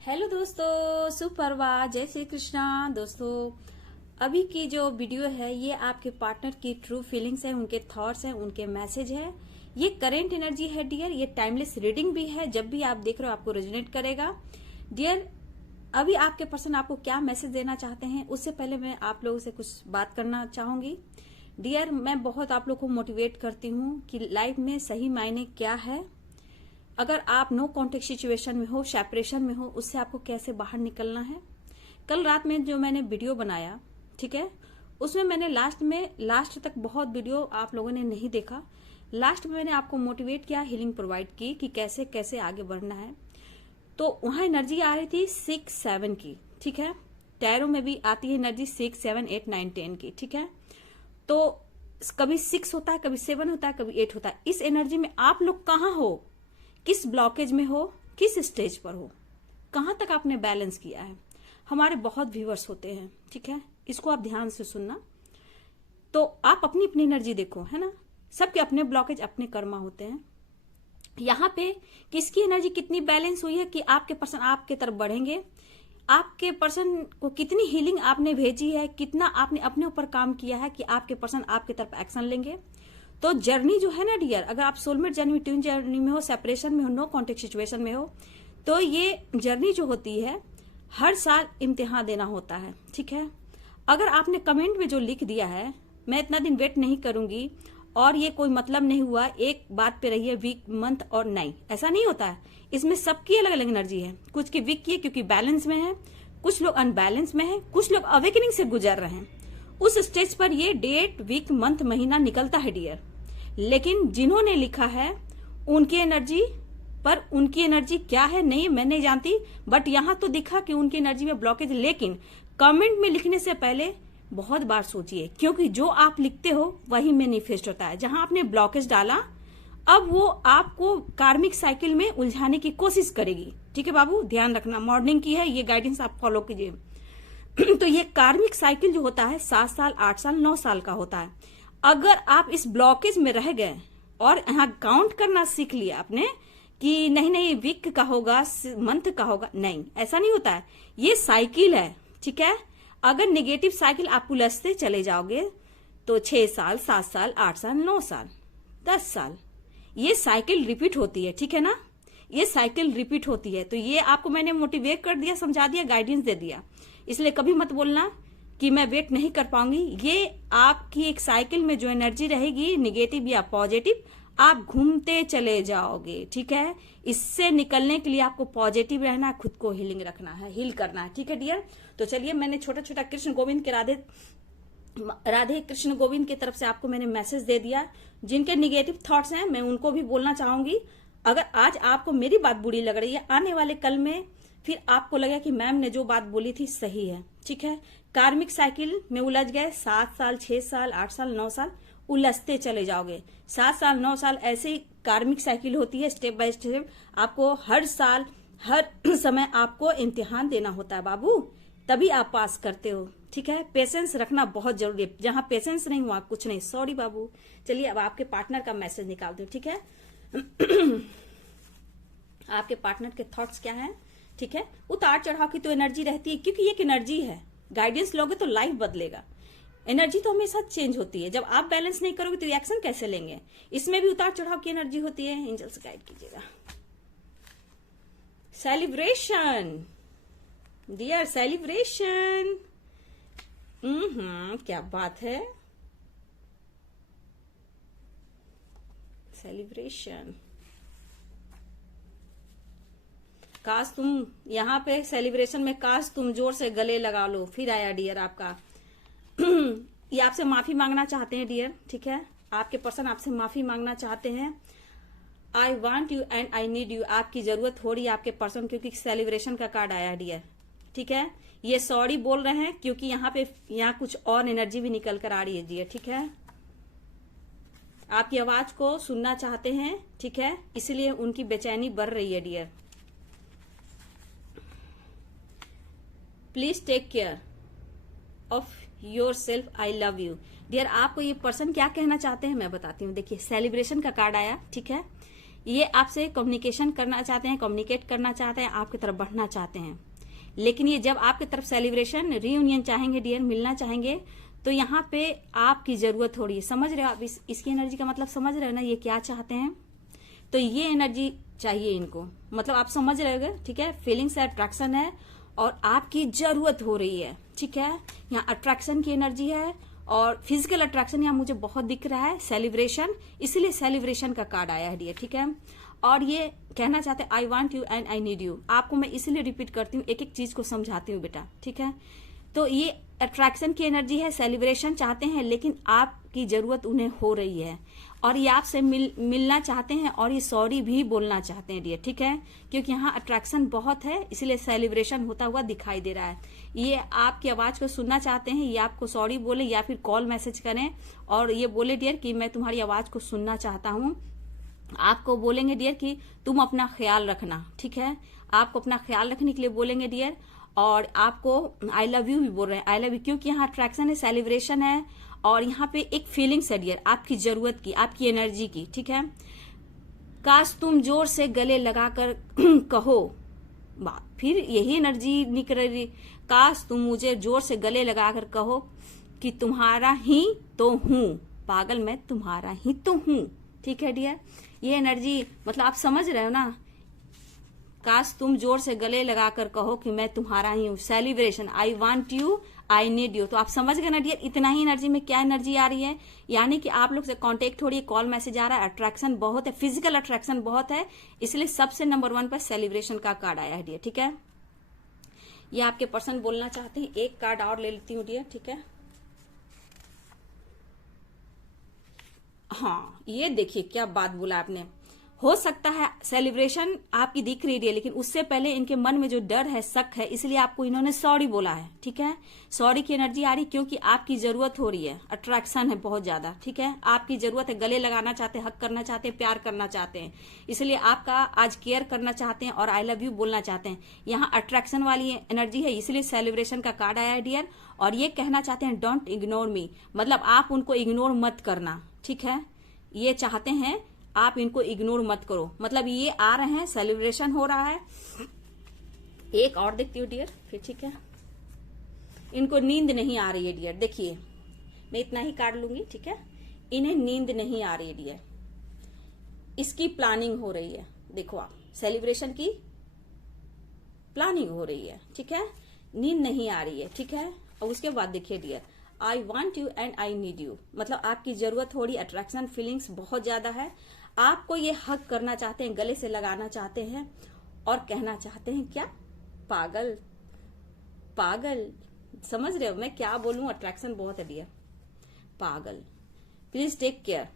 Hello दोस्तों, सुप्रभात, जय श्री कृष्णा। दोस्तों, अभी की जो वीडियो है ये आपके पार्टनर की ट्रू फीलिंग्स है, उनके थॉट्स हैं, उनके मैसेज है। ये करेंट एनर्जी है डियर, ये टाइमलेस रीडिंग भी है। जब भी आप देख रहे हो आपको रेजोनेट करेगा डियर। अभी आपके पर्सन आपको क्या मैसेज देना चाहते हैं, उससे पहले मैं आप लोगों से कुछ बात करना चाहूंगी डियर। मैं बहुत आप लोग को मोटिवेट करती हूँ कि लाइफ में सही मायने क्या है। अगर आप नो कॉन्टेक्ट सिचुएशन में हो, सेपरेशन में हो, उससे आपको कैसे बाहर निकलना है। कल रात में जो मैंने वीडियो बनाया, ठीक है, उसमें मैंने लास्ट तक बहुत वीडियो आप लोगों ने नहीं देखा। लास्ट में मैंने आपको मोटिवेट किया, हीलिंग प्रोवाइड की कि कैसे कैसे आगे बढ़ना है। तो वहां एनर्जी आ रही थी 6-7 की, ठीक है। टैरो में भी आती है एनर्जी 6, 7, 8, 9, 10 की, ठीक है। तो कभी 6 होता है, कभी 7 होता है, कभी 8 होता है। इस एनर्जी में आप लोग कहाँ हो, किस ब्लॉकेज में हो, किस स्टेज पर हो, कहां तक आपने बैलेंस किया है। हमारे बहुत व्यूअर्स होते हैं, ठीक है, इसको आप ध्यान से सुनना। तो आप अपनी अपनी एनर्जी देखो, है ना। सबके अपने ब्लॉकेज, अपने कर्मा होते हैं। यहाँ पे किसकी एनर्जी कितनी बैलेंस हुई है कि आपके पर्सन आपके तरफ बढ़ेंगे, आपके पर्सन को कितनी हीलिंग आपने भेजी है, कितना आपने अपने ऊपर काम किया है कि आपके पर्सन आपके तरफ एक्शन लेंगे। तो जर्नी जो है ना डियर, अगर आप सोलमेट जर्नी, ट्विन जर्नी में हो, सेपरेशन में हो, नो कॉन्टेक्ट सिचुएशन में हो, तो ये जर्नी जो होती है हर साल इम्तिहान देना होता है, ठीक है। अगर आपने कमेंट में जो लिख दिया है मैं इतना दिन वेट नहीं करूंगी और ये कोई मतलब नहीं हुआ, एक बात पे रहिए वीक, मंथ और नहीं, ऐसा नहीं होता है। इसमें सबकी अलग अलग एनर्जी है। कुछ की वीक की है क्योंकि बैलेंस में है, कुछ लोग अनबैलेंस में है, कुछ लोग अवेकनिंग से गुजर रहे हैं। उस स्टेज पर ये डेट, वीक, मंथ, महीना निकलता है डियर। लेकिन जिन्होंने लिखा है उनकी एनर्जी पर, उनकी एनर्जी क्या है नहीं मैं नहीं जानती, बट यहां तो दिखा कि उनकी एनर्जी में ब्लॉकेज। लेकिन कमेंट में लिखने से पहले बहुत बार सोचिए, क्योंकि जो आप लिखते हो वही मैनिफेस्ट होता है। जहां आपने ब्लॉकेज डाला, अब वो आपको कार्मिक साइकिल में उलझाने की कोशिश करेगी, ठीक है बाबू, ध्यान रखना। मॉर्निंग की है ये गाइडेंस, आप फॉलो कीजिए। तो ये कार्मिक साइकिल जो होता है 7 साल, 8 साल, 9 साल का होता है। अगर आप इस ब्लॉकेज में रह गए और यहाँ काउंट करना सीख लिया आपने कि नहीं नहीं वीक का होगा, मंथ का होगा, नहीं, ऐसा नहीं होता है। ये साइकिल है, ठीक है। अगर नेगेटिव साइकिल आप उलझते चले जाओगे तो 6 साल, 7 साल, 8 साल, 9 साल, 10 साल, ये साइकिल रिपीट होती है, ठीक है ना। ये साइकिल रिपीट होती है। तो ये आपको मैंने मोटिवेट कर दिया, समझा दिया, गाइडेंस दे दिया। इसलिए कभी मत बोलना कि मैं वेट नहीं कर पाऊंगी। ये आपकी एक साइकिल में जो एनर्जी रहेगी, नेगेटिव या पॉजिटिव, आप घूमते चले जाओगे, ठीक है। इससे निकलने के लिए आपको पॉजिटिव रहना है, खुद को हीलिंग रखना है, हील करना है, ठीक है डियर। तो चलिए, मैंने छोटा छोटा कृष्ण गोविंद के राधे कृष्ण गोविंद की तरफ से आपको मैंने मैसेज दे दिया। जिनके निगेटिव थॉट्स हैं मैं उनको भी बोलना चाहूंगी। अगर आज आपको मेरी बात बुरी लग रही है, आने वाले कल में फिर आपको लगा कि मैम ने जो बात बोली थी सही है, ठीक है। कार्मिक साइकिल में उलझ गए, 7 साल, 6 साल, 8 साल, 9 साल उलझते चले जाओगे। 7 साल, 9 साल ऐसे ही कार्मिक साइकिल होती है, स्टेप बाय स्टेप। आपको हर साल, हर समय आपको इम्तिहान देना होता है बाबू, तभी आप पास करते हो, ठीक है। पेशेंस रखना बहुत जरूरी है। जहां पेशेंस नहीं हुआ कुछ नहीं, सॉरी बाबू। चलिए अब आपके पार्टनर का मैसेज निकालते हो, ठीक है। आपके पार्टनर के थॉट्स क्या हैं, ठीक है। उतार चढ़ाव की तो एनर्जी रहती है, क्योंकि ये एक एनर्जी है। गाइडेंस लोगे तो लाइफ बदलेगा। एनर्जी तो हमेशा चेंज होती है। जब आप बैलेंस नहीं करोगे तो रिएक्शन कैसे लेंगे। इसमें भी उतार चढ़ाव की एनर्जी होती है। एंजल्स गाइड कीजिएगा। Celebration dear, celebration. क्या बात है, सेलिब्रेशन। काश तुम यहाँ पे सेलिब्रेशन में, काश तुम जोर से गले लगा लो। फिर आया डियर आपका। ये आपसे माफी मांगना चाहते हैं डियर, ठीक है। आपके पर्सन आपसे माफी मांगना चाहते हैं। I want you and I need you. आपकी जरूरत हो रही है आपके पर्सन, क्योंकि सेलिब्रेशन का कार्ड आया डियर, ठीक है। ये सॉरी बोल रहे हैं क्योंकि यहाँ कुछ और एनर्जी भी निकल कर आ रही है डियर, ठीक है। आपकी आवाज को सुनना चाहते हैं, ठीक है, इसलिए उनकी बेचैनी बढ़ रही है dear. Please take care of yourself, I love you dear. आपको ये पर्सन क्या कहना चाहते हैं मैं बताती हूँ। देखिए, सेलिब्रेशन का कार्ड आया, ठीक है। ये आपसे कम्युनिकेशन करना चाहते हैं, कम्युनिकेट करना चाहते हैं, आपकी तरफ बढ़ना चाहते हैं। लेकिन ये जब आपकी तरफ सेलिब्रेशन, रीयूनियन चाहेंगे डियर, मिलना चाहेंगे, तो यहाँ पे आपकी जरूरत हो रही है। समझ रहे हो आप इसकी एनर्जी का मतलब समझ रहे हो ना, ये क्या चाहते हैं? तो ये एनर्जी चाहिए इनको, मतलब आप समझ रहे हो, ठीक है। फीलिंग्स है, अट्रैक्शन है और आपकी जरूरत हो रही है, ठीक है। यहाँ अट्रैक्शन की एनर्जी है और फिजिकल अट्रैक्शन यहाँ मुझे बहुत दिख रहा है, सेलिब्रेशन, इसीलिए सेलिब्रेशन का कार्ड आया है डियर, ठीक है। और ये कहना चाहते हैं I want you and I need you. आपको मैं इसीलिए रिपीट करती हूँ, एक एक चीज को समझाती हूँ बेटा, ठीक है। तो ये अट्रैक्शन की एनर्जी है, सेलिब्रेशन चाहते हैं, लेकिन आपकी जरूरत उन्हें हो रही है और ये आपसे मिलना चाहते हैं और ये सॉरी भी बोलना चाहते हैं डियर, ठीक है। क्योंकि यहाँ अट्रैक्शन बहुत है, इसलिए सेलिब्रेशन होता हुआ दिखाई दे रहा है। ये आपकी आवाज को सुनना चाहते हैं, ये आपको सॉरी बोले या फिर कॉल मैसेज करें और ये बोले डियर कि मैं तुम्हारी आवाज को सुनना चाहता हूँ। आपको बोलेंगे डियर कि तुम अपना ख्याल रखना, ठीक है। आपको अपना ख्याल रखने के लिए बोलेंगे डियर और आपको आई लव यू भी बोल रहे हैं, आई लव यू, क्योंकि यहाँ अट्रैक्शन है, सेलिब्रेशन है और यहाँ पे एक फीलिंग्स है डियर, आपकी जरूरत की, आपकी एनर्जी की, ठीक है। काश तुम जोर से गले लगाकर कहो, फिर यही एनर्जी निकल रही, काश तुम मुझे जोर से गले लगाकर कहो कि तुम्हारा ही तो हूं, पागल मैं तुम्हारा ही तो हूं, ठीक है डियर। ये एनर्जी मतलब आप समझ रहे हो ना, काश तुम जोर से गले लगाकर कहो कि मैं तुम्हारा ही हूं, celebration, I want you, I need you. तो आप समझ गए ना डियर, इतना ही एनर्जी में क्या एनर्जी आ रही है, यानी कि आप लोग से कांटेक्ट हो रही है, कॉल मैसेज आ रहा है, अट्रैक्शन बहुत है, फिजिकल अट्रैक्शन बहुत है, इसलिए सबसे नंबर 1 पर सेलिब्रेशन का कार्ड आया है डियर, ठीक है। ये आपके पर्सन बोलना चाहते हैं। एक कार्ड और ले लेती हूँ डियर, ठीक है। हाँ, ये देखिए क्या बात बोला आपने। हो सकता है सेलिब्रेशन आपकी दिख रही है, लेकिन उससे पहले इनके मन में जो डर है, शक है, इसलिए आपको इन्होंने सॉरी बोला है, ठीक है। सॉरी की एनर्जी आ रही क्योंकि आपकी जरूरत हो रही है, अट्रैक्शन है बहुत ज्यादा, ठीक है। आपकी जरूरत है, गले लगाना चाहते हैं, हक करना चाहते हैं, प्यार करना चाहते हैं, इसलिए आपका आज केयर करना चाहते हैं और आई लव यू बोलना चाहते हैं। यहाँ अट्रैक्शन वाली एनर्जी है, इसलिए सेलिब्रेशन का कार्ड आया है डियर। और ये कहना चाहते हैं डोंट इग्नोर मी, मतलब आप उनको इग्नोर मत करना, ठीक है। ये चाहते हैं आप इनको इग्नोर मत करो, मतलब ये आ रहे हैं, सेलिब्रेशन हो रहा है। एक और देखती हूँ डियर फिर, ठीक है। इनको नींद नहीं आ रही है डियर, देखिए मैं इतना ही कार्ड लूंगी, ठीक है। इन्हें नींद नहीं आ रही है डियर, इसकी प्लानिंग हो रही है, देखो आप, सेलिब्रेशन की प्लानिंग हो रही है, ठीक है। नींद नहीं आ रही है, ठीक है। और उसके बाद देखिए dear, I want you and I need you, मतलब आपकी जरूरत हो रही, अट्रैक्शन फीलिंग्स बहुत ज्यादा है, आपको ये हक करना चाहते हैं, गले से लगाना चाहते हैं और कहना चाहते हैं क्या, पागल पागल। समझ रहे हो मैं क्या बोलूं, अट्रैक्शन बहुत है डियर, पागल, प्लीज टेक केयर।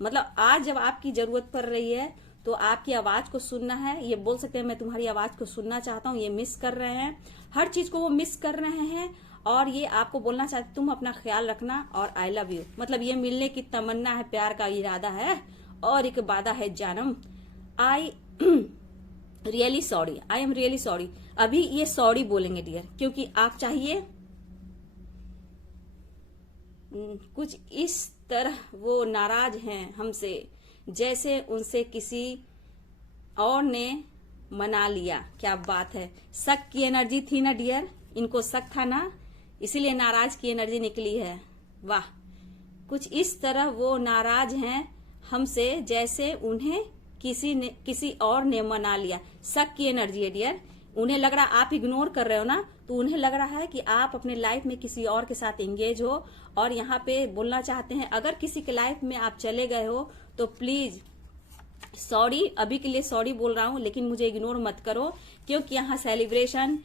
मतलब आज जब आपकी जरूरत पड़ रही है तो आपकी आवाज को सुनना है, ये बोल सकते हैं मैं तुम्हारी आवाज को सुनना चाहता हूँ, ये मिस कर रहे हैं, हर चीज को वो मिस कर रहे हैं और ये आपको बोलना चाहते तुम अपना ख्याल रखना और आई लव यू, मतलब ये मिलने की तमन्ना है, प्यार का इरादा है और एक वादा है जानम। I really sorry, I am really sorry. अभी ये सॉरी बोलेंगे डियर, क्योंकि आप चाहिए कुछ इस तरह वो नाराज हैं हमसे, जैसे उनसे किसी और ने मना लिया। क्या बात है, शक की एनर्जी थी ना डियर, इनको शक था ना, इसीलिए नाराज की एनर्जी निकली है। वाह, कुछ इस तरह वो नाराज हैं हमसे जैसे उन्हें किसी और ने मना लिया। शक की एनर्जी है डियर, उन्हें लग रहा आप इग्नोर कर रहे हो ना, तो उन्हें लग रहा है कि आप अपने लाइफ में किसी और के साथ एंगेज हो और यहाँ पे बोलना चाहते हैं अगर किसी के लाइफ में आप चले गए हो तो प्लीज सॉरी, अभी के लिए सॉरी बोल रहा हूँ, लेकिन मुझे इग्नोर मत करो, क्योंकि यहाँ सेलिब्रेशन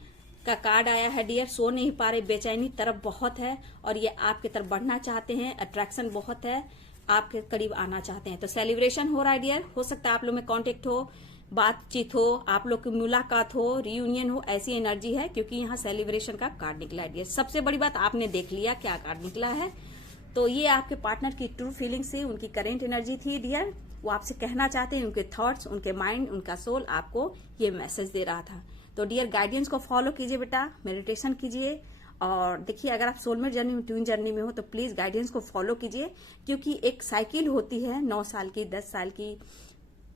का कार्ड आया है डियर। सो नहीं पा रहे, बेचैनी तरफ बहुत है और ये आपके तरफ बढ़ना चाहते हैं, अट्रैक्शन बहुत है, आपके करीब आना चाहते हैं। तो सेलिब्रेशन हो रहा है डियर, हो सकता है आप लोग में कांटेक्ट हो, बातचीत हो, आप लोग की मुलाकात हो, रियूनियन हो, ऐसी एनर्जी है क्योंकि यहाँ सेलिब्रेशन का कार्ड निकला है डियर। सबसे बड़ी बात आपने देख लिया क्या कार्ड निकला है, तो ये आपके पार्टनर की ट्रू फीलिंग से उनकी करेंट एनर्जी थी डियर, वो आपसे कहना चाहते हैं, उनके थॉट्स, उनके माइंड, उनका सोल आपको ये मैसेज दे रहा था। तो डियर गाइडेंस को फॉलो कीजिए बेटा, मेडिटेशन कीजिए और देखिए अगर आप सोलमेट जर्नी में, ट्विन जर्नी में हो तो प्लीज गाइडेंस को फॉलो कीजिए, क्योंकि एक साइकिल होती है 9 साल की, 10 साल की,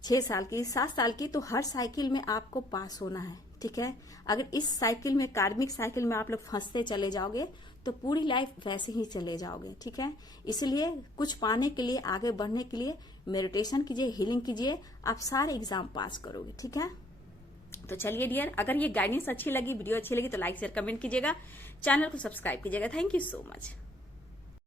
6 साल की, 7 साल की, तो हर साइकिल में आपको पास होना है। ठीक है, अगर इस साइकिल में, कार्मिक साइकिल में आप लोग फंसते चले जाओगे तो पूरी लाइफ वैसे ही चले जाओगे। ठीक है, इसलिए कुछ पाने के लिए, आगे बढ़ने के लिए मेडिटेशन कीजिए, हीलिंग कीजिए, आप सारे एग्जाम पास करोगे। ठीक है, तो चलिए डियर, अगर ये गाइडेंस अच्छी लगी, वीडियो अच्छी लगी तो लाइक शेयर कमेंट कीजिएगा, चैनल को सब्सक्राइब कीजिएगा। Thank you so much.